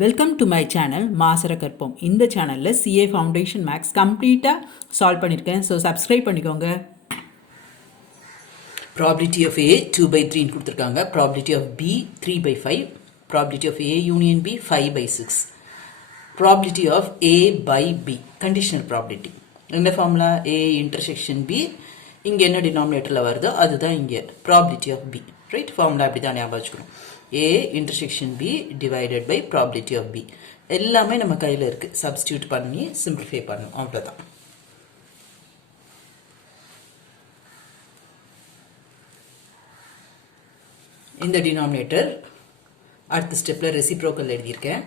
Welcome to my channel மாசரகற்போம். இந்த சேனலில் சிஏ ஃபவுண்டேஷன் மேக்ஸ் கம்ப்ளீட்டாக சால்வ் பண்ணியிருக்கேன். ஸோ சப்ஸ்கிரைப் பண்ணிக்கோங்க. ப்ராபிலிட்டி ஆஃப் ஏ 2/3 கொடுத்துருக்காங்க. Probability of B 3/5. Probability of A union B 5/6. Probability of A by B conditional probability. என்ன formula? A intersection B. இங்கே என்ன டினாமினேட்டரில் வருதோ அதுதான் இங்கே probability of B. Right? Formula அப்படி தான் ஞாபகம் வச்சுக்கணும். A intersection B divided by probability of B. எல்லாமே நம்ம கையில் இருக்கு. சப்ஸ்டியூட் பண்ணி சிம்பிளிஃபை பண்ணும். அவ்வளோதான். இந்த டினாமினேட்டர் அடுத்த ஸ்டெப்ல ரெசிப்ரோக்கல் எழுதியிருக்கேன்.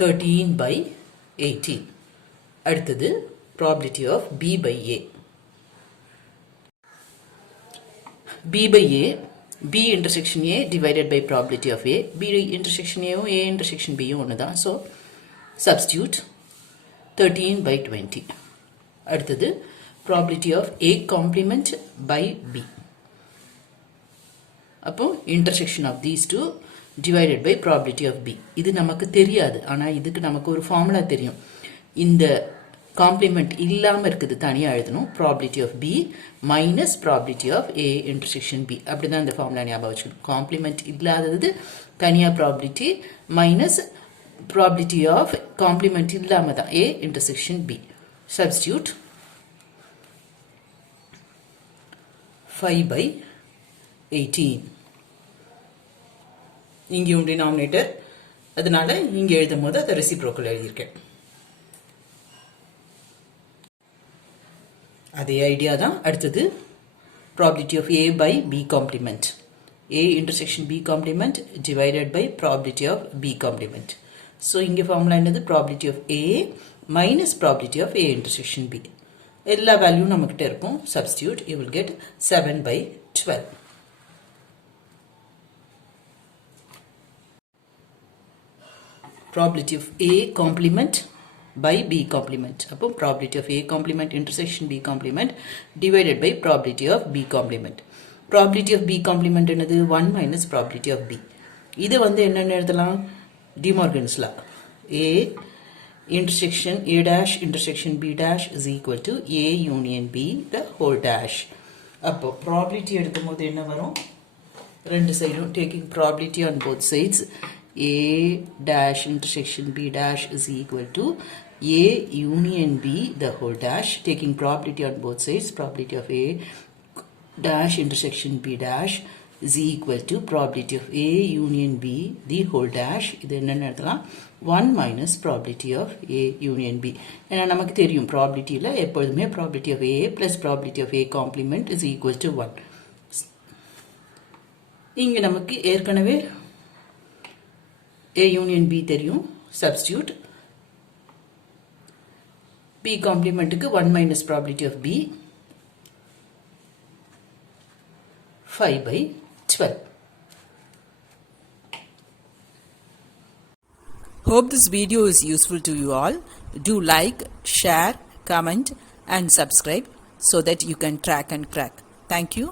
(13/18). அடுத்தது probability of B by A. B by A, B intersection A divided by probability of A. B intersection A, A intersection B ஒன்று தான். So, substitute 13/20. அடுத்தது probability of A complement by B. அப்போ intersection of these two divided by probability of B. இது நமக்கு தெரியாது. ஆனால் இதுக்கு நமக்கு ஒரு ஃபார்முலா தெரியும். இந்த காம்ப்ளிமெண்ட் இல்லாமல் இருக்குது தனியாக எழுதணும். Probability of B minus probability of A intersection B. அப்படி தான் இந்த ஃபார்முலா ஞாபகம் வச்சுக்கணும். காம்ப்ளிமெண்ட் இல்லாதது தனியாக probability minus probability of complement இல்லாமல் தான் ஏ இன்டர்செக்ஷன் பி. சப்ஸ்டியூட் 5/18. இங்கேயும் டினாமினேட்டர், அதனால இங்கே எழுதும் போது அதை ரெசிப்ரோக்கல் எழுதியிருக்கேன். அதே ஐடியா தான். அடுத்தது probability of A by B complement. A intersection B complement divided by probability of B complement. So இங்கே ஃபார்முலா என்னது? probability of A minus probability of A intersection B. எல்லா வேல்யூ நம்மகிட்ட இருக்கும். substitute, you will get 7/12. probability of A complement by B complement. அப்போ probability of A complement intersection B complement divided by probability of B complement. probability of B complement என்னது? 1 minus probability of B. இது வந்து என்னென்ன எழுதலாம்? De Morgan's law. A intersection A dash intersection B dash is equal to A union B the whole dash. அப்போ probability எடுக்கும் போது என்ன வரும்? ரெண்டு சைடும் taking probability on both sides. A dash intersection B dash is equal to A union B the whole dash, taking probability on both sides. Probability of A dash intersection B dash is equal to probability of A union B the whole dash. இது என்னன்னு எழுதலாம்? 1 minus probability of A union B. ஏன்னா நமக்கு தெரியும் probabilityல எப்பொழுதுமே probability of A plus probability of A complement is equal to 1. இங்க நமக்கு ஏற்கனவே A union B தெரியும். Substitute B complement க்கு 1 minus probability of B 5/12. Hope this video is useful to you all. Do like, share, comment and subscribe so that you can track and crack. Thank you.